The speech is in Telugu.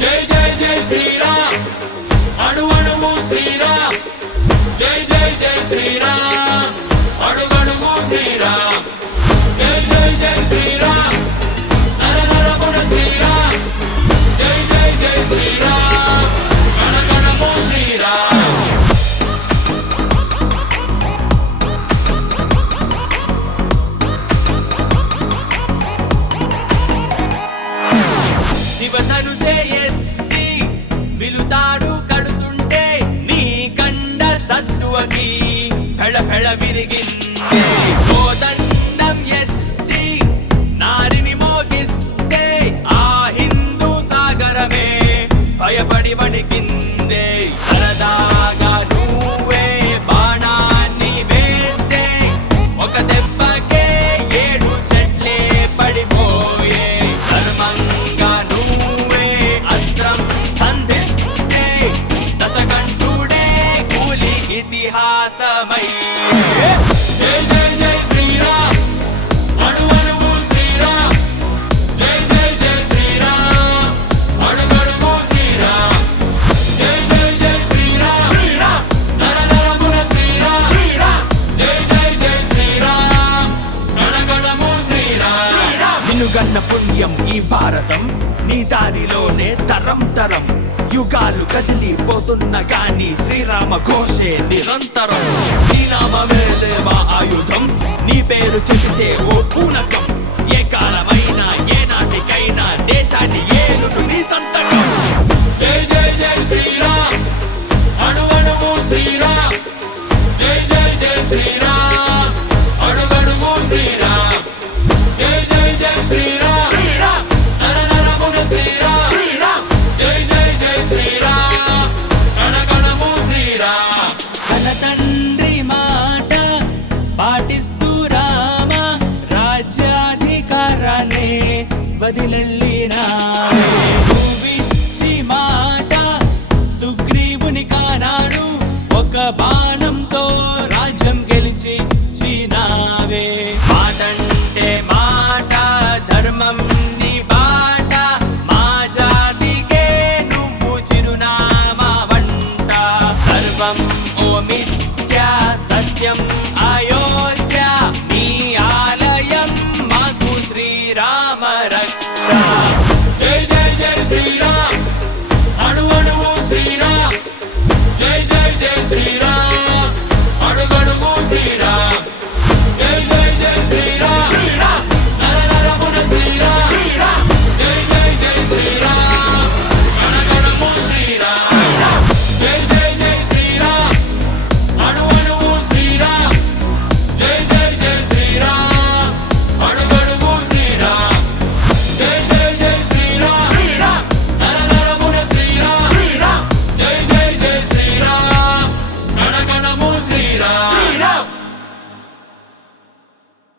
జై జై జై శ్రీరామ్ అణువణువు శ్రీరామ్ జై జై జై శ్రీరామ్ అణువణువు శ్రీరామ్ జై జై జై శ్రీరామ్ నరనరమున శ్రీరామ్ జై జై జై శ్రీరామ్ గణగణము శ్రీరామ్ శివధనుసే ఎత్తి విలుతాడు కడుతుంటే నీ కండ సత్తువకి ఫెళ ఫెళ విరిగింది కోదండం ఎత్తి నారిని మోగిస్తే ఆ హిందూ సాగరమే భయపడి వణికిందే సరదాగా నువ్వే బాణాన్ని వేస్తే ఒక దెబ్బకే 7 చెట్లే పడిపోయే ధర్మంగా నువ్వే అస్త్రం సంధిస్తే దశకంఠుడే కూలి ఇతిహాసమై జై జై జై శ్రీరామ్ అణువణువు శ్రీరామ్ జై జై జై శ్రీరామ్ అణువణువు శ్రీరామ్ జై జై జై శ్రీరామ్ నరనరమున శ్రీరామ్ జై జై జై శ్రీరామ్ గణగణము శ్రీరామ్ నిన్నుగన్న పుణ్యం ఈ భారతం నీ దారిలోనే తరం తరం యుగాలు కదిలిపోతున్న గాని శ్రీరామ ఘోషే నిరంతరం నీ నామమే మా ఆయుధం నీ పేరు చెబితే ఓ పూనకం ఏ కాలమైనా ఏ నాటికైనా దేశాన్ని ఏలును నీ సంతకం జై జై జై శ్రీరామ్ అణువణువు శ్రీరామ్ జై జై జై శ్రీరామ్ అణువణువు శ్రీరామ్ జై జై జై శ్రీరామ్ నరనరమున శ్రీరామ్ జై జై జై శ్రీరామ్ గణగణము శ్రీరామ్ తన తండ్రి మాట పాటిస్తూ రామ రాజ్యాధికారాన్ని వదిలెళ్ళినా నువ్విచ్చి మాట సుగ్రీవుని కానాడు ఒక బాణంతో రాజ్యం గెలిచి చీనావే మాటంటే మాట ధర్మం నీ బాట మా జాతికే నువ్వు చిరునామా వంట సర్వం ఓ మిథ్యా సత్యం